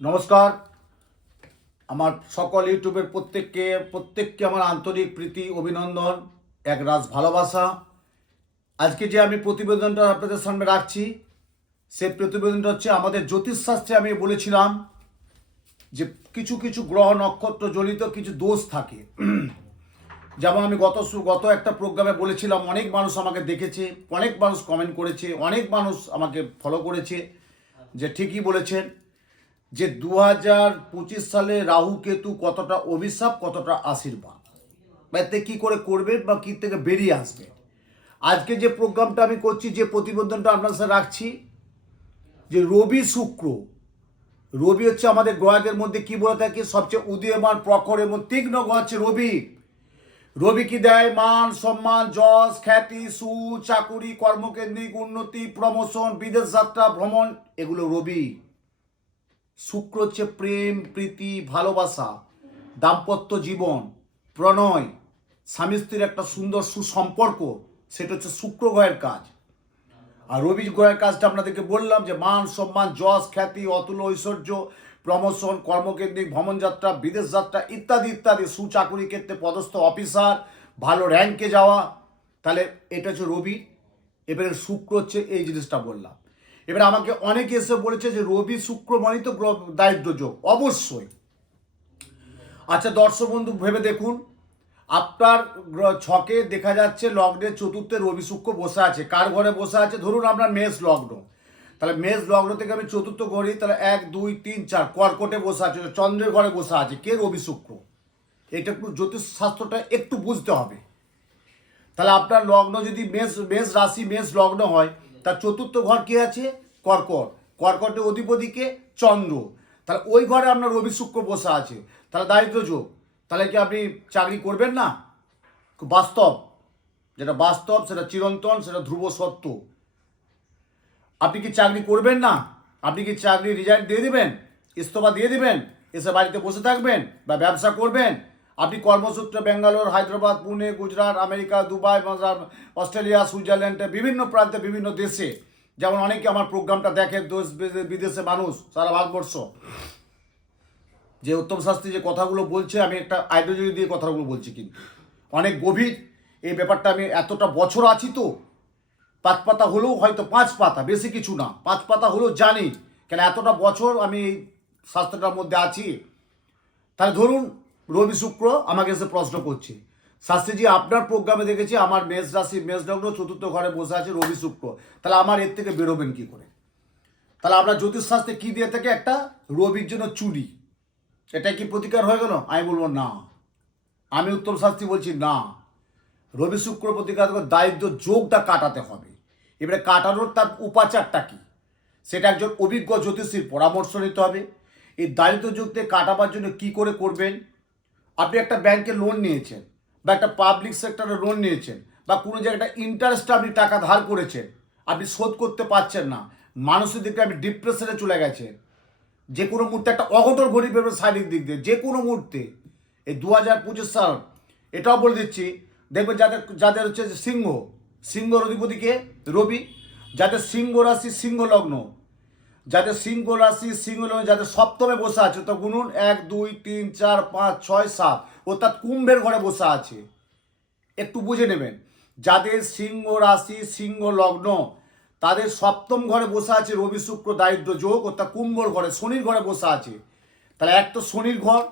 নমস্কার। আমার সকল ইউটিউবের প্রত্যেককে প্রত্যেককে আমার আন্তরিক প্রীতি, অভিনন্দন, এক রাজ ভালোবাসা। আজকে যে আমি প্রতিবেদনটা আপনাদের সামনে রাখছি, সে প্রতিবেদনটা হচ্ছে আমাদের জ্যোতিষশাস্ত্রে আমি বলেছিলাম যে কিছু কিছু গ্রহ নক্ষত্র জনিত কিছু দোষ থাকে। যেমন আমি গত গত একটা প্রোগ্রামে বলেছিলাম, অনেক মানুষ আমাকে দেখেছে, অনেক মানুষ কমেন্ট করেছে, অনেক মানুষ আমাকে ফলো করেছে, যে ঠিকই বলেছেন। যে দু হাজার পঁচিশ সালে রাহু কেতু কতটা অভিশাপ, কতটা আশীর্বাদ। বা এতে কী করে করবেন বা কী থেকে বেরিয়ে আসবে। আজকে যে প্রোগ্রামটা আমি করছি, যে প্রতিবেদনটা আপনার সাথে রাখছি, যে রবি শুক্র। রবি হচ্ছে আমাদের গ্রহদের মধ্যে কি বলে থাকে, সবচেয়ে উদীয়মান, প্রখর এবং তীক্ষ্ণ গ্রহ হচ্ছে রবি। রবি কি দেয়? মান, সম্মান, যশ, খ্যাতি সু চাকুরি, কর্মকেন্দ্রিক উন্নতি, প্রমোশন, বিদেশ যাত্রা, ভ্রমণ, এগুলো রবি। শুক্র হচ্ছে প্রেম, প্রীতি, ভালোবাসা, দাম্পত্য জীবন, প্রণয়, স্বামী স্ত্রীর একটা সুন্দর সুসম্পর্ক, সেটা হচ্ছে শুক্র গ্রহের কাজ। আর রবি গ্রহের কাজটা আপনাদেরকে বললাম যে মান, সম্মান, যশ, খ্যাতি, অতুল ঐশ্বর্য, প্রমোশন, কর্মকেন্দ্রিক, ভ্রমণযাত্রা, বিদেশ যাত্রা ইত্যাদি ইত্যাদি, সুচাকুরি ক্ষেত্রে পদস্থ অফিসার, ভালো র্যাঙ্কে যাওয়া। তাহলে এটা হচ্ছে রবি, এবারে শুক্র হচ্ছে এই জিনিসটা বললাম। এবারে আমাকে অনেকে এসে বলেছে যে রবি শুক্র মানেই তো দারিদ্র যোগ। অবশ্যই। আচ্ছা দর্শক বন্ধু, ভেবে দেখুন, আপনার ছকে দেখা যাচ্ছে লগ্নের চতুর্থে রবি শুক্র বসে আছে। কার ঘরে বসে আছে? ধরুন আপনার মেষ লগ্ন। তাহলে মেষ লগ্ন থেকে আমি চতুর্থ ঘরে তাহলে এক, দুই, তিন, চার, কর্কটে বসে আছে, চন্দ্রের ঘরে বসে আছে। কে রবি শুক্র? এটা একটু জ্যোতিষ শাস্ত্রটা একটু বুঝতে হবে। তাহলে আপনার লগ্ন যদি মেষ মেষ রাশি, মেষ লগ্ন হয় তার চতুর্থ ঘর কি আছে? কর্কট। কর্কটের অধিপতিকে চন্দ্র। তাহলে ওই ঘরে আপনার রবি শুক্র বসা আছে। তাহলে দারিদ্র যোগ। তাহলে কি আপনি চাকরি করবেন না? বাস্তব। যেটা বাস্তব, সেটা চিরন্তন, সেটা ধ্রুব সত্য। আপনি কি চাকরি করবেন না? আপনি কি চাকরি রিজাইন দিয়ে দেবেন? ইস্তফা দিয়ে দেবেন? এসে বাড়িতে বসে থাকবেন? বা ব্যবসা করবেন? আপনি কর্মসূত্রে Bangalore, Hyderabad, Pune, Gujarat, America, Dubai Australia, সুইজারল্যান্ডে, বিভিন্ন প্রান্তে, বিভিন্ন দেশে। যেমন অনেকে আমার প্রোগ্রামটা দেখে, দেশ বিদে- বিদেশে মানুষ, সারা ভারতবর্ষ। যে উত্তম শাস্ত্রী যে কথাগুলো বলছে, আমি একটা আইডিওলজি দিয়ে কথাগুলো বলছি কিন্তু। অনেক গভীর। এই ব্যাপারটা আমি এতটা বছর আছি তো, পাঁচ পাতা হলেও হয়তো পাঁচ পাতা, বেশি কিছু না। পাঁচ পাতা হলেও জানি। কেন এতটা বছর আমি এই শাস্ত্রটার মধ্যে আছি। তাহলে ধরুন রবি শুক্র আমাকে এসে প্রশ্ন করছে। শাস্ত্রীজি, আপনার প্রোগ্রামে দেখেছি আমার মেষ রাশি, মেষ লগ্ন, চতুর্থ ঘরে বসে আছে রবি শুক্র। তাহলে আমার এর থেকে বেরোবেন কি করে? তাহলে আমরা জ্যোতিষশাস্ত্রে কী দিয়ে থাকে? একটা রবির জন্য চুরি। এটা কি প্রতিকার হয়ে গেল? আমি বলব না। আমি উত্তম শাস্ত্রী বলছি না। রবি শুক্র প্রতিকার করে দারিদ্র যোগটা কাটাতে হবে। এবারে কাটানোর তার উপাচারটা কি? সেটা একজন অভিজ্ঞ জ্যোতিষীর পরামর্শ নিতে হবে। এই দারিদ্র যুগতে কাটাবার জন্য কি করে করবেন? আপনি একটা ব্যাংকে লোন নিয়েছেন বা একটা পাবলিক সেক্টরে লোন নিয়েছেন বা কোনো জায়গায় একটা ইন্টারেস্টে আপনি টাকা ধার করেছেন, আপনি শোধ করতে পারছেন না মানসিক দিকে আপনি ডিপ্রেশনে চলে গেছেন, যে কোনো মুহূর্তে একটা অঘটন ঘড়ি পেবে শারীরিক দিক দিয়ে, যে কোনো মুহূর্তে। এই দু হাজার পঁচিশ সাল, এটাও বলে দিচ্ছি, দেখবেন যাদের যাদের হচ্ছে সিংহ সিংহর অধিপতিকে রবি, যাদের সিংহ রাশি, সিংহ লগ্ন যাদের সিংহ রাশি, সিংহ যাদের সপ্তমে বসে আছে, তো গুনুন এক, দুই, তিন, চার, পাঁচ, ছয়, সাত। অর্থাৎ কুম্ভের ঘরে বসে আছে। একটু বুঝে নেবেন। যাদের সিংহ রাশি, সিংহ লগ্ন, তাদের সপ্তম ঘরে বসে আছে রবি, শুক্র, দারিদ্র, যোগ, অর্থাৎ কুম্ভর ঘরে, শনির ঘরে বসে আছে। তাহলে এক তো শনির ঘর,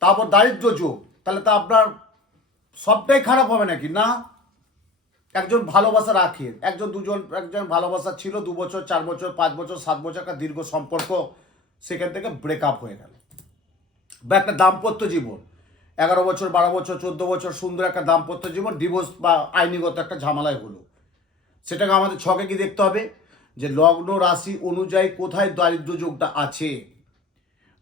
তারপর দারিদ্র যোগ। তাহলে তো আপনার সবটাই খারাপ হবে নাকি? না? একজন ভালোবাসা রাখে একজন, দুজন, একজন ভালোবাসা ছিল, দু বছর, চার বছর, পাঁচ বছর, সাত বছর একটা দীর্ঘ সম্পর্ক সেখান থেকে ব্রেকআপ হয়ে গেল। বা একটা দাম্পত্য জীবন। এগারো বছর, বারো বছর, চোদ্দ বছর সুন্দর একটা দাম্পত্য জীবন ডিভোর্স বা আইনিগত একটা ঝামেলায় হলো। সেটাকে আমাদের ছকে কি দেখতে হবে? যে লগ্ন রাশি অনুযায়ী কোথায় দারিদ্র যোগটা আছে?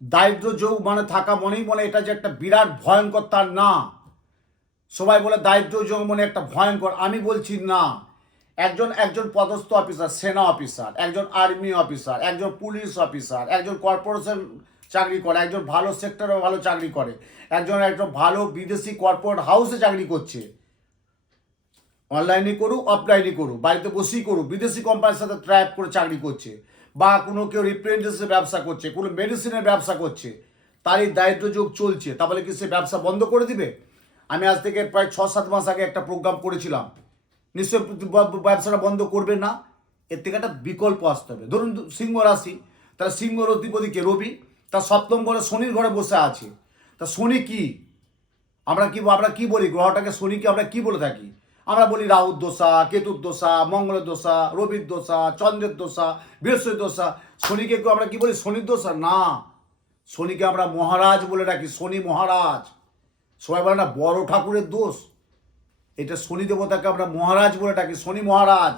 দারিদ্র যোগ মানে থাকা মনেই মনে এটা যে একটা বিরাট ভয়ঙ্কর তার না সবাই বলে দারিদ্র যোগ মনে একটা ভয়ঙ্কর, আমি বলছি না। একজন একজন পদস্থ অফিসার, সেনা অফিসার, একজন আর্মি অফিসার, একজন পুলিশ অফিসার, একজন কর্পোরেশন চাকরি করে, একজন ভালো সেক্টরে ভালো চাকরি করে, একজন একজন ভালো বিদেশি কর্পোরেট হাউসে চাকরি করছে। অনলাইনে করুক, অফলাইনে করুক, বাড়িতে বসেই করুক, বিদেশি কোম্পানির সাথে ট্র্যাপ করে চাকরি করছে, বা কোনো কেউ রিপ্রেজেন্টেটিভ ব্যবসা করছে, কোনো মেডিসিনের ব্যবসা করছে, তার এই দারিদ্র যোগ চলছে তাহলে কি সে ব্যবসা বন্ধ করে দিবে? আমি আজ থেকে প্রায় ছ সাত মাস আগে একটা প্রোগ্রাম করেছিলাম। নিশ্চয়ই ব্যবসাটা বন্ধ করবে না। এর থেকে একটা বিকল্প আসতে হবে। ধরুন সিংহ রাশি, তাহলে সিংহ অধিপতিকে রবি তার সপ্তম ঘরে শনির ঘরে বসে আছে। তা শনি কি? আমরা কি আমরা কি বলি? গ্রহটাকে শনিকে আমরা কি বলে থাকি? আমরা বলি রাহুর দোষা কেতুর দোষা মঙ্গলের দোষা রবির দোষা চন্দ্রের দোষা বৃহস্পতির দোষা শনিকে আমরা কি বলি? শনির দোষা না। শনিকে আমরা মহারাজ বলে ডাকি। শনি মহারাজ। সবাই বলে না, বড় ঠাকুরের দোষ। এটা শনি দেবতাকে আমরা মহারাজ বলে ডাকি। শনি মহারাজ।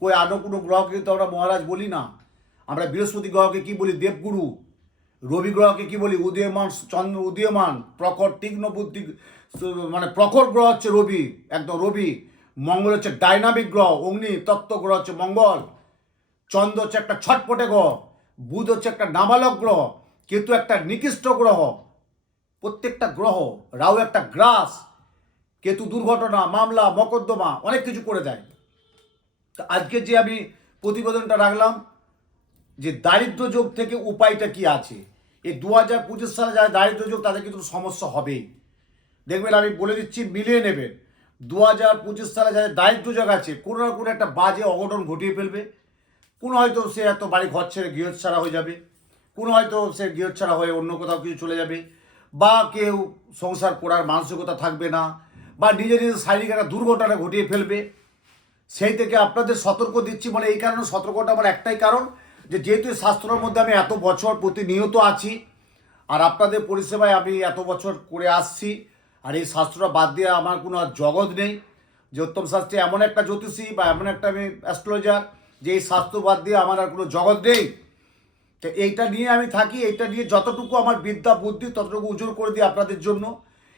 কই আরও কোনো গ্রহকে তো আমরা মহারাজ বলি না। আমরা বৃহস্পতি গ্রহকে কি বলি? দেবগুরু। রবি গ্রহকে কি বলি? উদীয়মান চন্দ্র, উদীয়মান প্রখর, তীক্ষ্ণ বুদ্ধি মানে প্রখর গ্রহ হচ্ছে রবি, একদম রবি। মঙ্গল হচ্ছে ডাইনামিক গ্রহ, অগ্নি, তত্ত্ব গ্রহ হচ্ছে মঙ্গল। চন্দ্র হচ্ছে একটা ছটপটে গ্রহ, বুধ হচ্ছে একটা নাবালক গ্রহ, কেতু একটা নিকৃষ্ট গ্রহ। প্রত্যেকটা গ্রহ, রাহু একটা গ্রাস, কেতু দুর্ঘটনা, মামলা, মকদ্দমা, অনেক কিছু করে দেয়। তো আজকে যে আমি প্রতিবেদনটা রাখলাম, যে দারিদ্র যোগ থেকে উপায়টা কি আছে? এই দু হাজার পঁচিশ সালে যারা দারিদ্র যোগ, তাদের কিন্তু সমস্যা হবেই। দেখবেন আমি বলে দিচ্ছি, মিলিয়ে নেবেন। দু হাজার পঁচিশ সালে যাদের দারিদ্র যোগ আছে, কোনো না কোনো একটা বাজে অঘটন ঘটিয়ে ফেলবে। কোনো হয়তো সে এত বাড়ি ঘর ছেড়ে গৃহচ্ছাড়া হয়ে যাবে। কোনো হয়তো সে গৃহচ্ছাড়া হয়ে অন্য কোথাও কিছু চলে যাবে। বা কেউ সংসার করার মানসিকতা থাকবে না, বা নিজে নিজের শারীরিক একটা দুর্ঘটনা ঘটিয়ে ফেলবে, সেই থেকে আপনাদের সতর্ক দিচ্ছি মানে এই কারণে সতর্কটা আমার একটাই কারণ যে যেহেতু শাস্ত্রের মধ্যে আমি এত বছর প্রতিনিয়ত আছি, আর আপনাদের পরিষেবায় আমি এত বছর করে আসছি, আর এই শাস্ত্রটা বাদ দিয়ে আমার কোনো আর জগৎ নেই। যে উত্তম শাস্ত্রী এমন একটা জ্যোতিষী বা এমন একটা আমি অ্যাস্ট্রোলজার যে এই শাস্ত্র বাদ দিয়ে আমার আর কোনো জগৎ নেই। তো এইটা নিয়ে আমি থাকি, এইটা নিয়ে যতটুকু আমার বিদ্যা, বুদ্ধি, ততটুকু উজোর করে দিই আপনাদের জন্য।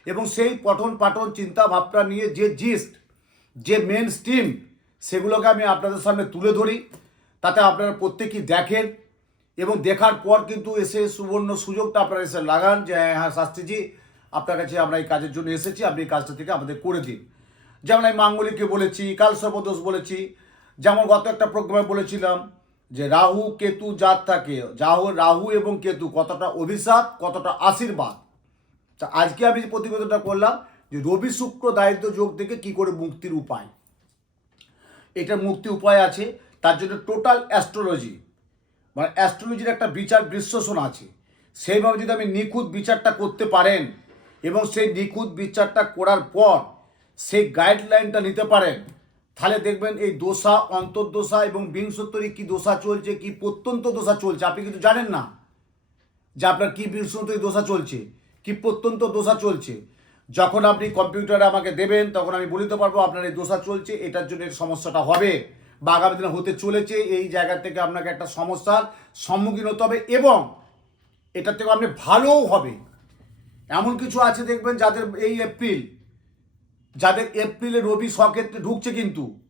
এবং সেই পঠন পাঠন, চিন্তা ভাবনা নিয়ে যে জিস্ট যে মেন স্ট্রিম সেগুলোকে আমি আপনাদের সামনে তুলে ধরি। তাতে আপনারা প্রত্যেকেই দেখেন। এবং দেখার পর কিন্তু এসে সুবর্ণ সুযোগটা আপনারা এসে লাগান যে হ্যাঁ শাস্ত্রীজি, আপনার কাছে আমরা এই কাজের জন্য এসেছি, আপনি এই কাজটা থেকে আমাদের করে দিন। যেমন আমি মাঙ্গলিককে বলেছি কাল সর্বদোষ বলেছি, যেমন গত একটা প্রোগ্রামে বলেছিলাম যে রাহু, কেতু, জাত থাকে। রাহু রাহু এবং কেতু, কতটা অভিশাপ, কতটা আশীর্বাদ? তা আজকে আমি যে প্রতিবেদনটা করলাম, যে রবি শুক্র দারিদ্র যোগ থেকে কি করে মুক্তির উপায়? এটার মুক্তি উপায় আছে, তার জন্য টোটাল অ্যাস্ট্রোলজি মানে অ্যাস্ট্রোলজির একটা বিচার বিশ্লেষণ আছে। সেইভাবে যদি আমি নিখুঁত বিচারটা করতে পারেন, এবং সেই নিখুঁত বিচারটা করার পর সেই গাইডলাইনটা নিতে পারেন তাহলে দেখবেন এই দোষা অন্তর্দোষা এবং বিংশোত্তরী কি দোষা চলছে, কি প্রত্যন্ত দোষা চলছে, আপনি কিন্তু জানেন না যে আপনার কি বিংশোত্তরী দোষা চলছে, কি প্রত্যন্ত দোষা চলছে। যখন আপনি কম্পিউটারে আমাকে দেবেন, তখন আমি বলিতে পারব আপনার এই দোষা চলছে, এটার জন্য এই সমস্যাটা হবে বা আগামী দিনে হতে চলেছে, এই জায়গা থেকে আপনাকে একটা সমস্যার সম্মুখীন হতে হবে এবং এটার থেকে আপনি ভালোও হবে। এমন কিছু আছে দেখবেন যাদের এই এপ্রিল যাদের এপ্রিলে রবি সক্ষেত্রে ঢুকছে কিন্তু,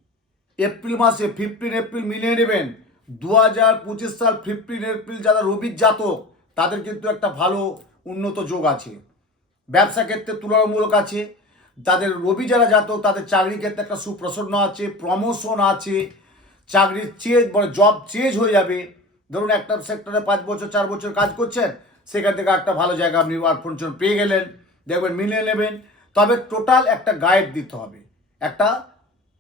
এপ্রিল মাসে ফিফটিন এপ্রিল মিলিয়ে নেবেন। দু হাজার পঁচিশ সাল ফিফটিন এপ্রিল যারা রবির জাতক, তাদের কিন্তু একটা ভালো উন্নত যোগ আছে। ব্যবসা ক্ষেত্রে তুলনামূলক আছে। যাদের রবি যারা জাতক, তাদের চাকরি ক্ষেত্রে একটা সুপ্রসন্ন আছে প্রমোশন আছে। চাকরির চেঞ্জ মানে জব চেঞ্জ হয়ে যাবে। ধরুন একটা সেক্টরে পাঁচ বছর, চার বছর কাজ করছেন, সেখান থেকে একটা ভালো জায়গা আপনি ওয়ার্ক পেয়ে গেলেন। দেখবেন মিলিয়ে নেবেন। তবে টোটাল একটা গাইড দিতে হবে, একটা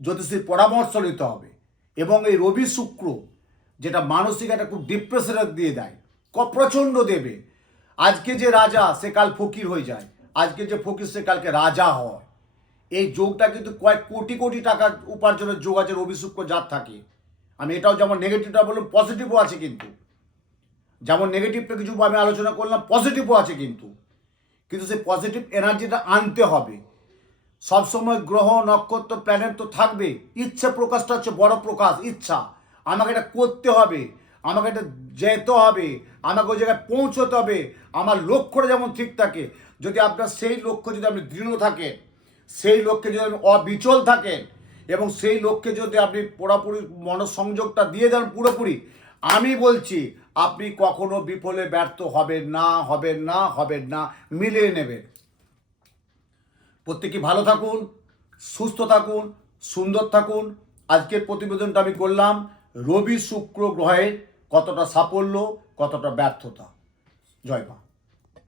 জ্যোতিষীর পরামর্শ নিতে হবে। এবং এই রবি শুক্র, যেটা মানসিক একটা খুব ডিপ্রেশনে দিয়ে দেয়, ক- প্রচণ্ড দেবে। আজকে যে রাজা, সে কাল ফকির হয়ে যায়। আজকে যে ফকির, সে কালকে রাজা হয়। এই যোগটা কিন্তু কয়েক কোটি কোটি টাকা উপার্জনের যোগ আছে রবি শুক্র জাত থাকে। আমি এটাও যেমন নেগেটিভটা বললাম পজিটিভও আছে কিন্তু। যেমন নেগেটিভটা কিছু আমি আলোচনা করলাম পজিটিভও আছে কিন্তু। কিন্তু সেই পজিটিভ এনার্জিটা আনতে হবে। সবসময় গ্রহ, নক্ষত্র প্ল্যানেট তো থাকবে। ইচ্ছা প্রকাশটা হচ্ছে বড় প্রকাশ, ইচ্ছা। আমাকে এটা করতে হবে, আমাকে এটা যেতে হবে, আমাকে ওই জায়গায় পৌঁছতে হবে। আমার লক্ষ্যটা যেমন ঠিক থাকে, যদি আপনার সেই লক্ষ্য যদি আপনি দৃঢ় থাকেন, সেই লক্ষ্যে যদি আপনি অবিচল থাকেন, এবং সেই লক্ষ্যে যদি আপনি পুরোপুরি মনসংযোগটা দিয়ে দেন পুরোপুরি, আমি বলছি আপনি কখনো বিফলে ব্যর্থ হবেন না হবেন না হবেন না, মিলিয়ে নেবেন। প্রত্যেকে ভালো থাকুন, সুস্থ থাকুন, সুন্দর থাকুন। আজকের প্রতিবেদনটা আমি করলাম, রবি শুক্র গ্রহের কতটা সাফল্য, কতটা ব্যর্থতা। জয় মা।